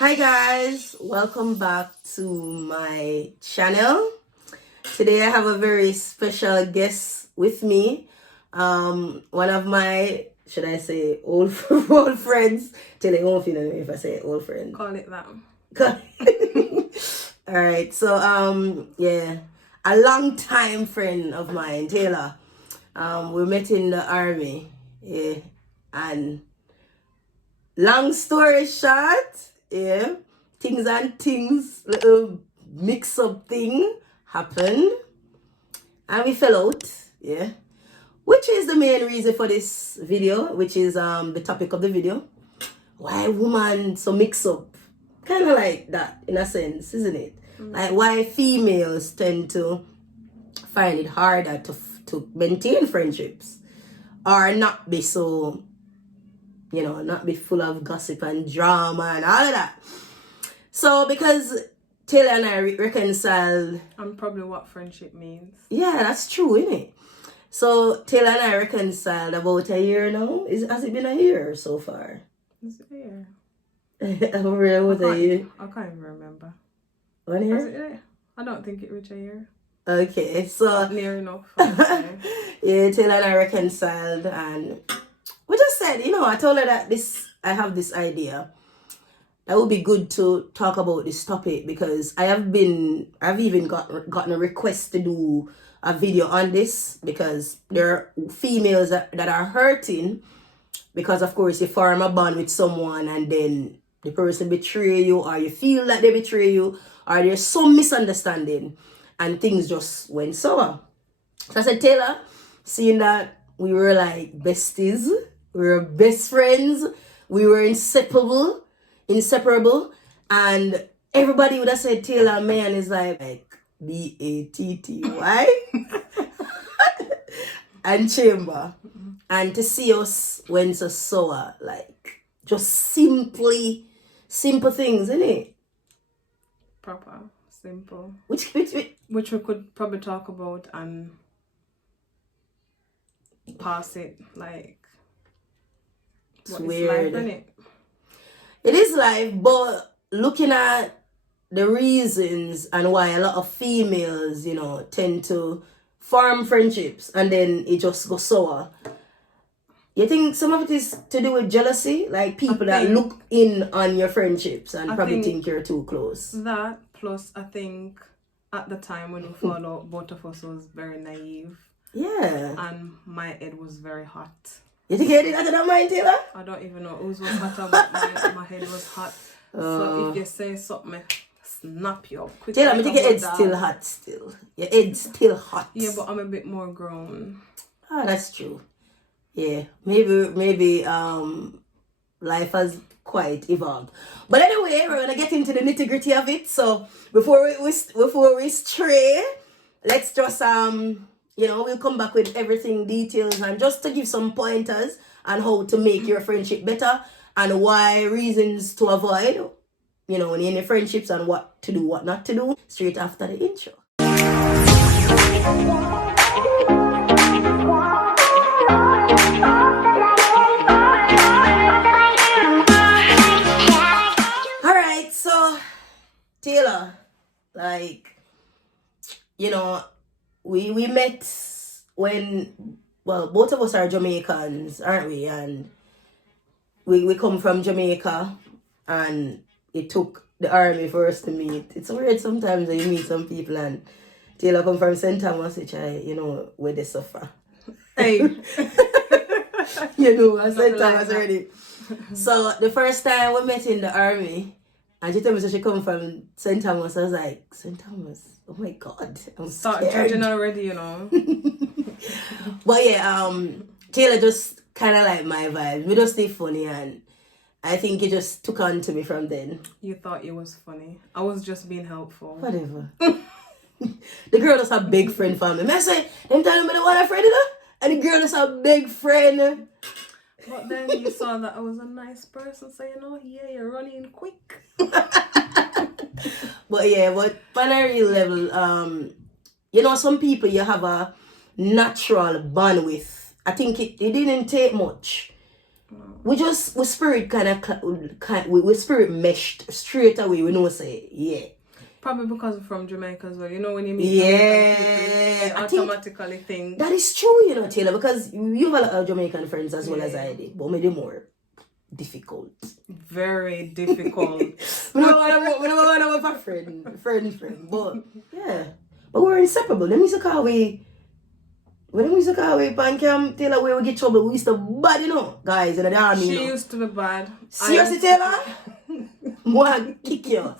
Hi guys, welcome back to my channel. Today I have a very special guest with me. One of my, should I say, old friends. Tell you old, if I say old friend. Call it that. All right, so yeah, a long time friend of mine, Taylor. We met in the army, yeah, and long story short, yeah, things, little mix up thing happened, and we fell out, yeah, which is the main reason for this video, which is the topic of the video. Why woman so mix up, kind of like that in a sense, isn't it? Like why females tend to find it harder to maintain friendships or not be so, not be full of gossip and drama and all of that. So because Taylor and I reconciled. And probably what friendship means. Yeah, that's true, isn't it? So Taylor and I reconciled about a year now. Has it been a year so far? Is it a year? Over a year. I can't even remember. 1 year? I don't think it reached a year. Okay, so Near enough. yeah, Taylor and I reconciled, and we just said, I told her that I have this idea that would be good to talk about this topic, because I've even gotten a request to do a video on this, because there are females that are hurting because, of course, you form a bond with someone and then the person betray you, or you feel like they betray you, or there's some misunderstanding and things just went sour. So I said, Taylor, seeing that we were like besties, we were best friends, we were inseparable, and everybody would have said Taylor man is like Batty and Chamber, and to see us went so sour, like just simple things, isn't it? Proper, simple. Which we could probably talk about and pass it, like it's what weird. Life, isn't it? It is life, but looking at the reasons and why a lot of females, tend to form friendships and then it just goes sour. You think some of it is to do with jealousy? Like people that look in on your friendships and probably think you're too close. That, plus I think at the time when we found out, both of us was very naive. Yeah. And my head was very hot. You think your head is hotter than mine, Taylor? I don't even know. It was hotter, but my head was hot. So if you say something, snap you up quick. Taylor, I think your head's still hot still. Your head's still hot. Yeah, but I'm a bit more grown. Oh, that's true. Yeah, maybe life has quite evolved. But anyway, we're gonna get into the nitty-gritty of it. So before we stray, let's just we'll come back with everything details and just to give some pointers on how to make your friendship better and why reasons to avoid, when you're in your friendships, and what to do, what not to do, straight after the intro. Alright, so Taylor, we met when, both of us are Jamaicans, aren't we? And we come from Jamaica, and it took the army for us to meet. It's weird sometimes when you meet some people, and Taylor come from St. Thomas, which where they suffer. Hey. I St. Thomas already. So the first time we met in the army, and she told me she come from St. Thomas, I was like, St. Thomas? Oh my God, I'm Start scared. judging already, But yeah, Taylor just kind of like my vibe. We just stay funny, and I think it just took on to me from then. You thought it was funny. I was just being helpful. Whatever. The girl just a big friend for me. I say, them telling me the one a friend, and the girl just a big friend. But then you saw that I was a nice person, so you're running quick. But on a real level, some people you have a natural bond with. I think it didn't take much. we spirit we spirit meshed straight away. We know say yeah. Probably because we're from Jamaica as well. You know when you meet Yeah, Jamaican people, you automatically think that is true, you know, Taylor, because you have a lot of Jamaican friends as well as I did, but maybe more difficult. Very difficult. We don't want to have a friend, but yeah, but we're inseparable. Them used to call we. When we used to call we Pancam Taylor where we get trouble, we used to bad, you know, guys in the army. She used to be bad. Seriously, Taylor? One kick you.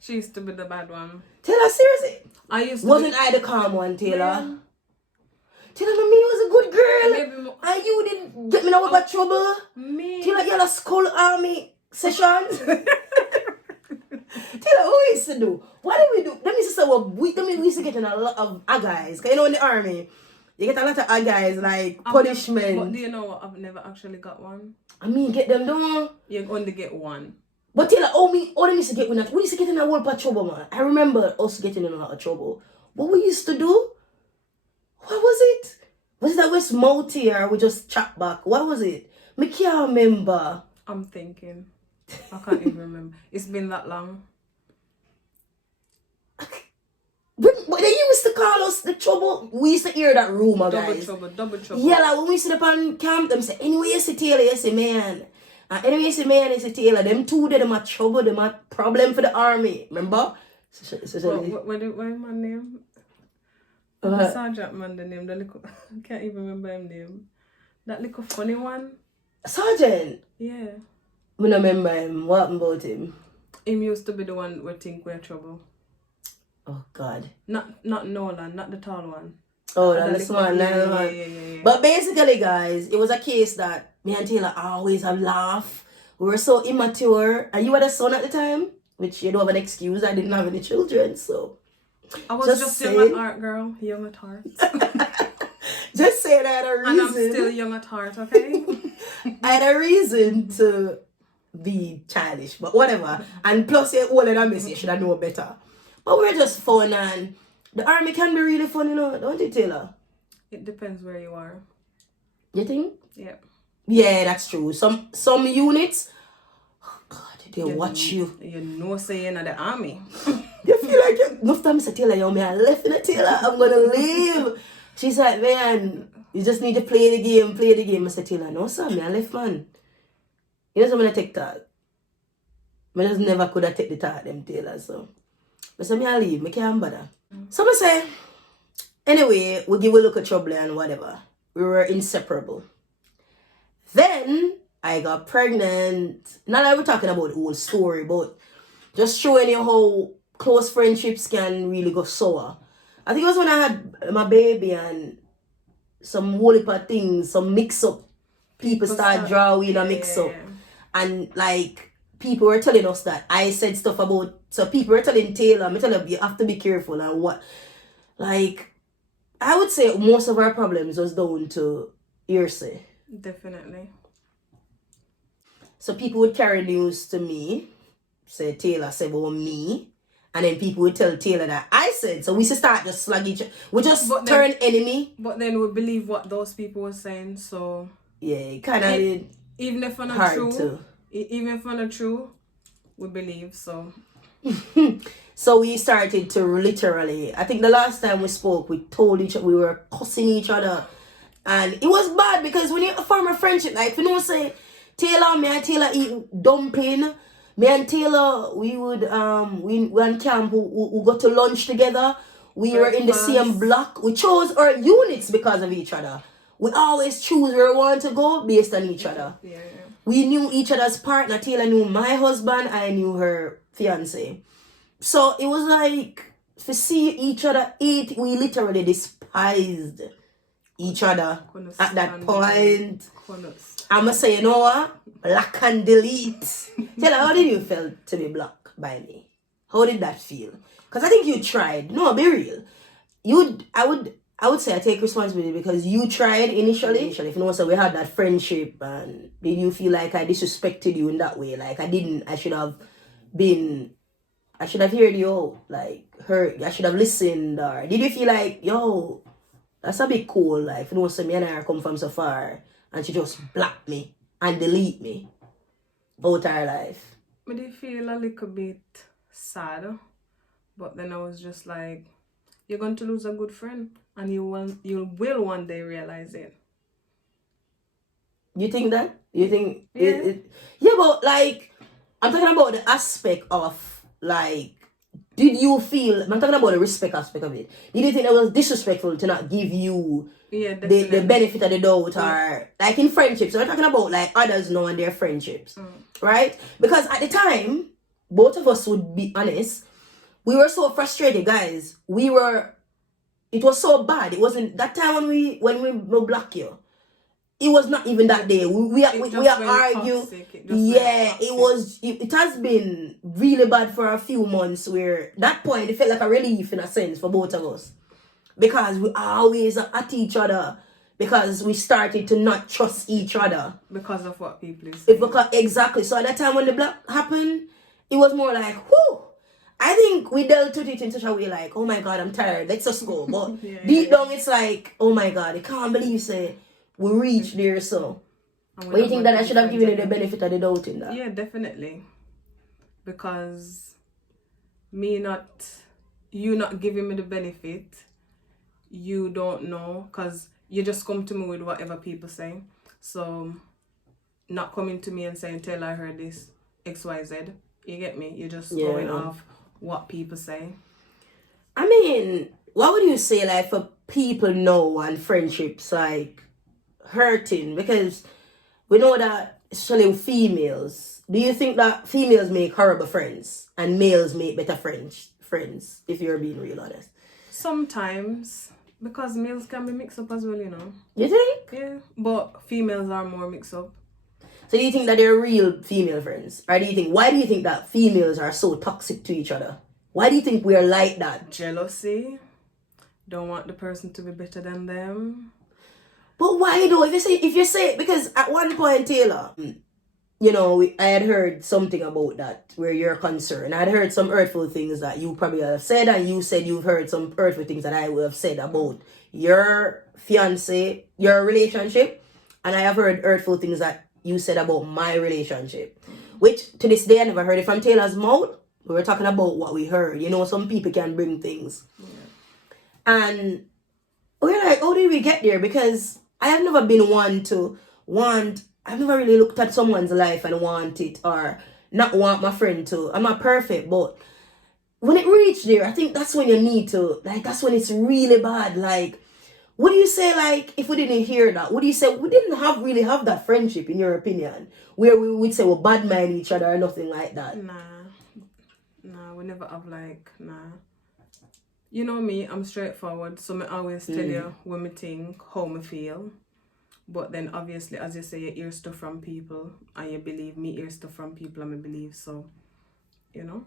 She used to be the bad one. Taylor, seriously? Wasn't be... I the calm one, Taylor? Man. Taylor, no, me was a good girl. And you didn't get me no about trouble. Me. Taylor, you're a school army session. Taylor, what we used to do? What did we do? Them used to say, well, we used to get in a lot of guys. Because you know in the army, you get a lot of guys like punishment. But do you know what? I've never actually got one. I mean, get them done. You only get one. But Taylor, them used to get we used to get in a whole lot of trouble, man. I remember us getting in a lot of trouble. What we used to do? What was it? Was it that we smote here or we just chat back? What was it? I can't remember. I'm thinking. I can't even remember. It's been that long. But they used to call us the trouble. We used to hear that rumor, guys. Double trouble. Yeah, like when we sit up on camp, them say, anyway, you see Taylor, you see man. And anyway, you see man, you see Taylor. Them two, them a trouble, them a problem for the army. Remember? What my name? The sergeant man, the name. The little, I can't even remember his name. That little funny one. Sergeant? Yeah. I don't remember him. What happened about him? Him used to be the one we think we're trouble. Oh, God. Not Nolan, not the tall one. Oh, that's one. Yeah. But basically, guys, it was a case that me and Taylor always have laugh. We were so immature. And you had a son at the time, which you don't have an excuse. I didn't have any children, so. I was just young at heart, girl. Young at heart. Just say that I had a reason. And I'm still young at heart, okay? I had a reason to be childish, but whatever. And plus, you're older than me, so you should have known better. But we're just fun, and the army can be really fun, you know, don't you, Taylor? It depends where you are. You think? Yeah. Yeah, that's true. Some units, oh God, they watch you. You know, say you're in the army. You feel like you. Enough time I say, Taylor, yo, man, I left in the Taylor. I'm gonna leave. She's like, man, you just need to play the game. I said, Taylor, no, sir, me, I left, man. You know, so I'm gonna take that. I just never could have take the talk, them Taylor, so. I said, I leave, I can't bother. So I say, anyway, we give a look at trouble and whatever. We were inseparable. Then, I got pregnant. Not that we're talking about the whole story, but just showing you how close friendships can really go sour. I think it was when I had my baby and some whole heap of things, some mix-up. People start drawing a mix-up. And like, people were telling us that I said stuff about, so people were telling Taylor, I'm telling you, you have to be careful and what. Like, I would say most of our problems was down to hearsay. Definitely. So people would carry news to me, say Taylor said about me, and then people would tell Taylor that I said. So we should start just slag each other. We just turn enemy. But then we believe what those people were saying, so... Yeah, it kind of even if we're not true. Even if we're not true, we believe, so. So we started to literally, I think the last time we spoke, we told each other, we were cussing each other. And it was bad because when you form a friendship, like, if you know, say, Taylor, me and Taylor eat dumpling. Me and Taylor, we would, we on camp, we got to lunch together. We were in the same block. We chose our units because of each other. We always choose where we want to go based on each other. Yeah. We knew each other's partner. Taylor knew my husband. I knew her fiance. So it was like, to see each other eat, we literally despised each other at that point. I'm going to say, you know what? Block and delete. Taylor, how did you feel to be blocked by me? How did that feel? Because I think you tried. No, be real. I would say I take responsibility because you tried initially. If you know, so we had that friendship, and did you feel like I disrespected you in that way? Like I should have heard you out, like I should have listened, or did you feel like, that's a bit cool, like, you know, so me and her come from so far, and she just blocked me? and delete me out our life. I did feel a little bit sad, but then I was just like, you're going to lose a good friend, and you will one day realize it. You think that? You think Yeah. Yeah, but like, I'm talking about the aspect of like, did you feel? I'm talking about the respect aspect of it. Did you think it was disrespectful to not give you the benefit of the doubt, or like in friendships? So we're talking about like others knowing their friendships, right? Because at the time, both of us would be honest. We were so frustrated, guys. It was so bad. It wasn't that time when we block you. It was not even that day. We are arguing. Yeah, it has been really bad for a few months, where that point it felt like a relief in a sense for both of us. Because we always at each other. Because we started to not trust each other. Because of what people say. Exactly. So at that time when the block happened, it was more like, whoo. I think we dealt with it in such a way like, oh my God, I'm tired. Let's just go. But deep down it's like, oh my God, I can't believe we reached there. So but you think that I should have given you the benefit of the doubt in that? Yeah, definitely. Because you not giving me the benefit, you don't know, because you just come to me with whatever people say. So not coming to me and saying, Taylor, I heard this XYZ. You get me? You're just going off what people say. I mean, what would you say like for people know and friendships like hurting? Because we know that especially with females, do you think that females make horrible friends and males make better friends, if you're being real honest? Sometimes, because males can be mixed up as well, you know. You think? Yeah, but females are more mixed up. So do you think that they're real female friends? Or why do you think that females are so toxic to each other? Why do you think we're like that? Jealousy. Don't want the person to be better than them. But why though? If you say because at one point, Taylor, you know, I had heard something about that where you're concerned. I had heard some hurtful things that you probably have said, and you said you've heard some hurtful things that I would have said about your fiance, your relationship, and I have heard hurtful things that you said about my relationship, which to this day I never heard it from Taylor's mouth. We were talking about what we heard. You know, some people can bring things, and we're like, how did we get there? Because I have never been one to want. I've never really looked at someone's life and want it or not want my friend to. I'm not perfect, but when it reached there, I think that's when you need to, like, that's when it's really bad. Like, what do you say, like, if we didn't hear that? What do you say? We didn't really have that friendship, in your opinion, where we would say we're bad mind each other or nothing like that. Nah, we never have like, nah. You know me, I'm straightforward, so I always tell you when I think, how I feel. But then obviously, as you say, you hear stuff from people and you believe me, hear stuff from people and I believe, so, you know.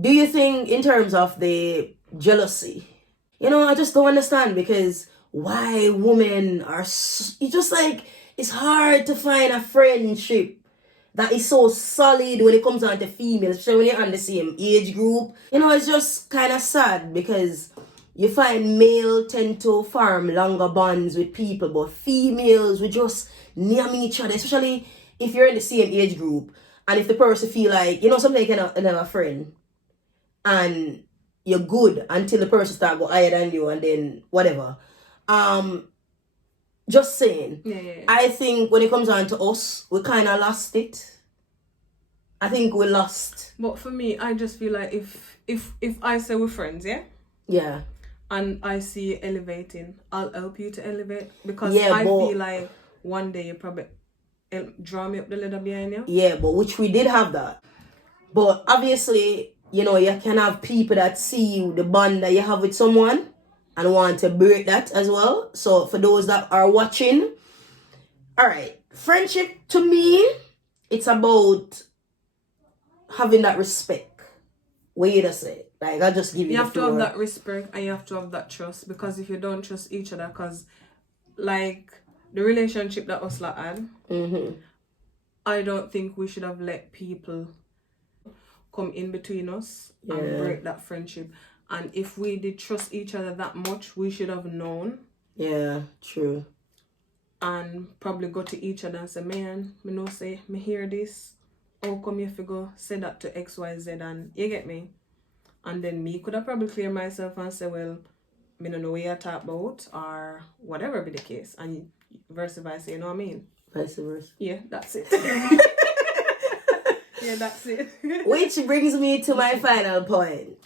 Do you think in terms of the jealousy, you know, I just don't understand because why women are, it's just like, it's hard to find a friendship that is so solid when it comes down to females, especially when you're on the same age group. You know, it's just kind of sad because you find male tend to form longer bonds with people, but females we just near each other, especially if you're in the same age group. And if the person feel like, you know, sometimes you can have a friend and you're good until the person start go higher than you and then whatever. Just saying. Yeah. I think when it comes down to us, we kind of lost it. I think we lost. But for me, I just feel like if I say we're friends, yeah? Yeah. And I see you elevating, I'll help you to elevate. Because I feel like one day you probably draw me up the ladder behind you. Yeah, but which we did have that. But obviously, you know, you can have people that see you, the bond that you have with someone, and want to break that as well. So for those that are watching, all right, friendship to me, it's about having that respect. What you just say? Like, I'll just give you. You have to have that respect and you have to have that trust, because if you don't trust each other, because like the relationship that us lot had, I don't think we should have let people come in between us and break that friendship. And if we did trust each other that much, we should have known. Yeah, true. and probably go to each other and say, man, me know say, me hear this. How come you go say that to XYZ, and you get me? And then me could have probably clear myself and say, well, me don't know what you talk about, or whatever be the case. And vice versa, you know what I mean? Vice versa. Yeah, that's it. Yeah, that's it. Which brings me to my final point.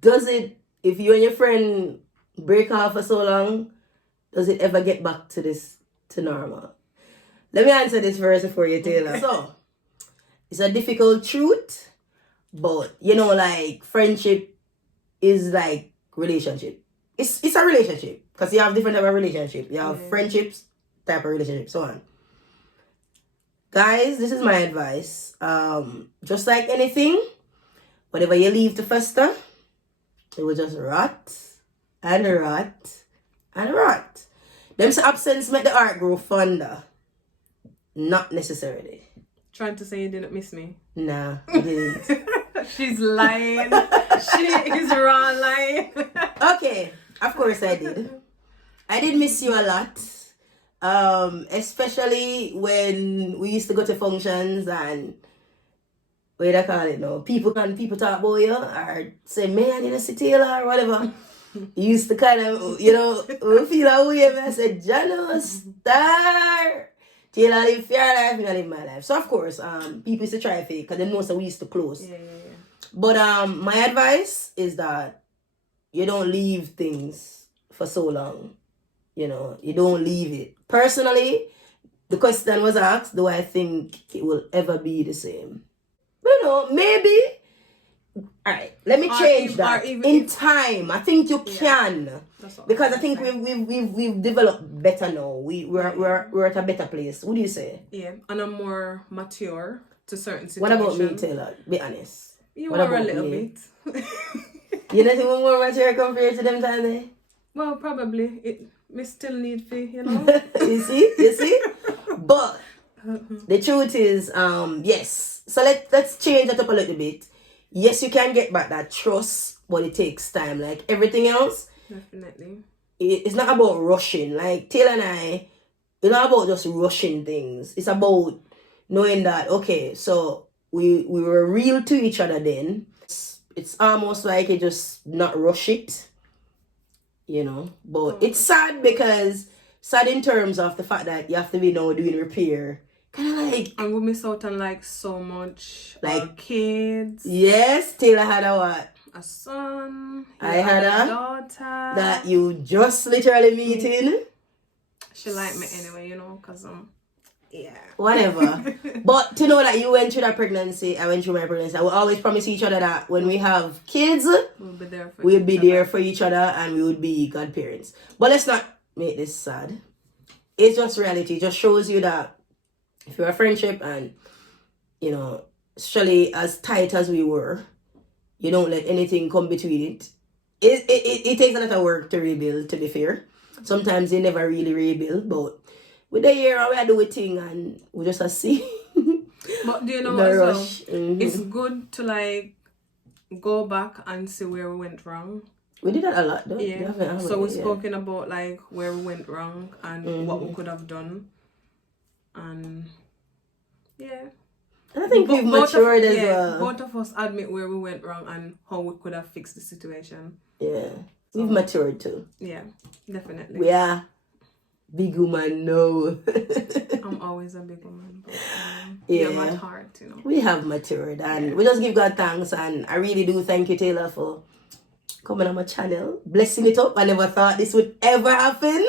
Does it, if you and your friend break off for so long, does it ever get back to normal? Let me answer this first before you, Taylor. So, it's a difficult truth, but like friendship is like relationship. It's a relationship because you have different type of relationship. You have friendships, type of relationship, so on. Guys, this is my advice. Just like anything, whatever you leave to fester, it will just rot and rot and rot. Them absence make the heart grow fonder. Not necessarily. Trying to say you didn't miss me? Nah, I didn't. She's lying. She is raw lying. Okay, of course I did. I did miss you a lot. Especially when we used to go to functions and what do I call it now? People talk about you or say, man, you know, see Taylor or whatever. You used to kind of, feel a way. I said, Jano, star. Taylor live your life, me I live my life. So of course, people used to try fake because they know so we used to close. Yeah. But my advice is that you don't leave things for so long. You don't leave it. Personally, the question was asked, do I think it will ever be the same? But maybe. Alright, let me change that. In time, I think you can. Because I think we've developed better now. We're at a better place. What do you say? Yeah, and I'm more mature to certain situations. What about me, Taylor? Be honest. You are a little bit. You're not even more mature compared to them time there? Well, probably. Me still need fee, You see? But the truth is, yes. So let's change that up a little bit. Yes, you can get back that trust, but it takes time. Like everything else. Definitely. It's not about rushing. Like Taylor and I, it's not about just rushing things. It's about knowing that, okay, so we were real to each other then. It's almost like you just not rush it. But it's sad sad in terms of the fact that you have to be now doing repair. Kind of like... And we miss out on like so much. Like our kids. Yes, Taylor had a what? A son. I had a daughter. That you just literally meeting. She liked me anyway, because yeah. Whatever. But to know that you went through that pregnancy, I went through my pregnancy. I will always promise each other that when we have kids, we'll be there for each other and we would be godparents. But let's not make this sad. It's just reality. It just shows you that if you're a friendship and, especially as tight as we were, you don't let anything come between it. It takes a lot of work to rebuild, to be fair. Sometimes they never really rebuild, but with the year we do a thing and we just see. But do you know what as well? Mm-hmm. It's good to like go back and see where we went wrong. We did that a lot though. Yeah. So we've spoken about like where we went wrong and what we could have done. And yeah. And I think we've matured as well. Both of us admit where we went wrong and how we could have fixed the situation. Yeah. We've matured too. Yeah, definitely. We are big woman now. I'm always a big woman. But, yeah, my heart, We have matured and we just give God thanks, and I really do thank you, Taylor, for coming on my channel, blessing it up. I never thought this would ever happen.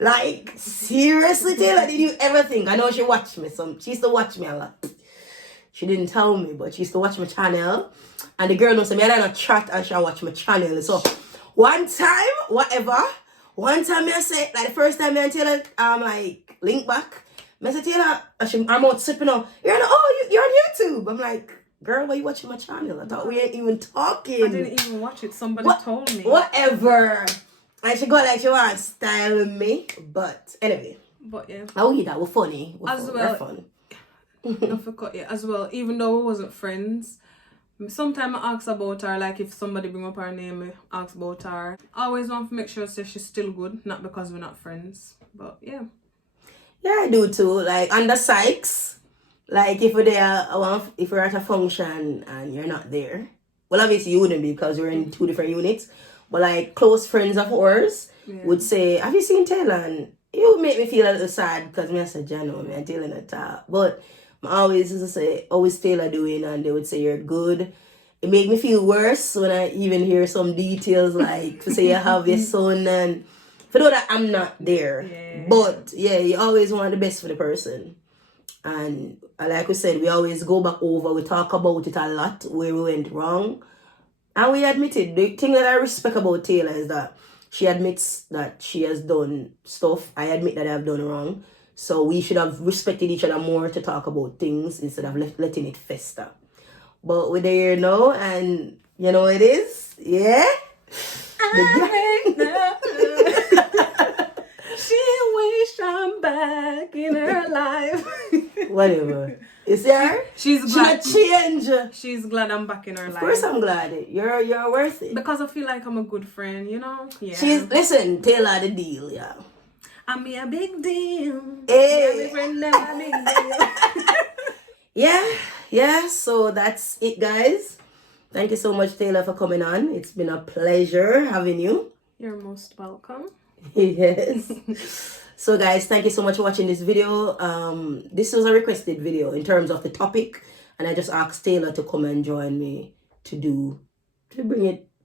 Like, seriously, Taylor, did you ever think? I know she watched me. She used to watch me a lot. She didn't tell me, but she used to watch my channel. And the girl knows me, I don't chat and she'll watch my channel. So, one time I say, like the first time me and Taylor, like, link back. I said, Taylor, I'm out sipping on. You're on YouTube. I'm like, girl, why you watching my channel? I thought we ain't even talking. I didn't even watch it. Somebody told me. Whatever. And she go like she want style with me. But anyway. But yeah. Oh yeah, that was funny. We're fun. I forgot, as well, even though we wasn't friends, Sometimes I ask about her, like if somebody bring up her name, I ask about her. I always want to make sure say she's still good, not because we're not friends. But yeah. Yeah, I do too. Like under Sykes, like if we're there, if we're at a function and you're not there, well, obviously you wouldn't be because we're in two different units. But like close friends of ours would say, "Have you seen Taylor?" And it would make me feel a little sad because me I said, "Jano, me and Taylor not talk." But I always used to say, "Always Taylor doing?" And they would say, "You're good." It made me feel worse when I even hear some details like to say you have your son and for know that I'm not there. Yeah. But yeah, you always want the best for the person. And like we said, we always go back over, we talk about it a lot, where we went wrong. And we admit it. The thing that I respect about Taylor is that she admits that she has done stuff. I admit that I've done wrong. So we should have respected each other more to talk about things instead of letting it fester. But we're there now, and you know it is, yeah. She wish I'm back in her life. Whatever. You see her? She's glad. She change. She's glad I'm back in her life. Of course, I'm glad. You're worth it. Because I feel like I'm a good friend, you know. Yeah. Listen. Taylor the deal, yeah. I'm a big deal. Hey. Never big deal. Yeah. So that's it, guys. Thank you so much, Taylor, for coming on. It's been a pleasure having you. You're most welcome. Yes. So guys, thank you so much for watching this video. This was a requested video in terms of the topic, and I just asked Taylor to come and join me to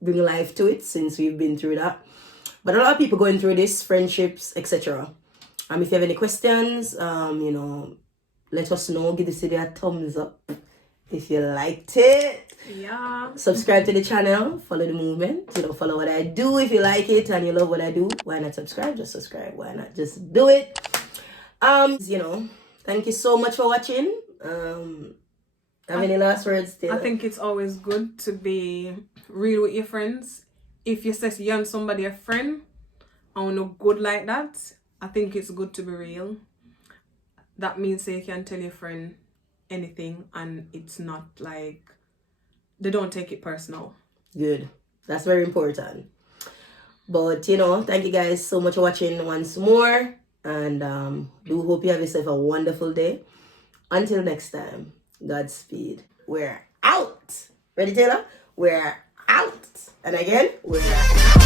bring life to it, since we've been through that. But a lot of people going through this, friendships, etc. If you have any questions, let us know. Give this video a thumbs up if you liked it. Yeah. Subscribe to the channel. Follow the movement. Follow what I do. If you like it and you love what I do, why not subscribe? Just subscribe. Why not just do it? Thank you so much for watching. Have any last words, Taylor? I think it's always good to be real with your friends. If you say you and somebody a friend and no good like that, I think it's good to be real. That means that you can tell your friend anything and it's not like they don't take it personal. Good. That's very important. But thank you guys so much for watching once more, and do hope you have yourself a wonderful day. Until next time, Godspeed. We're out. Ready, Taylor? We're out. And again, we're out.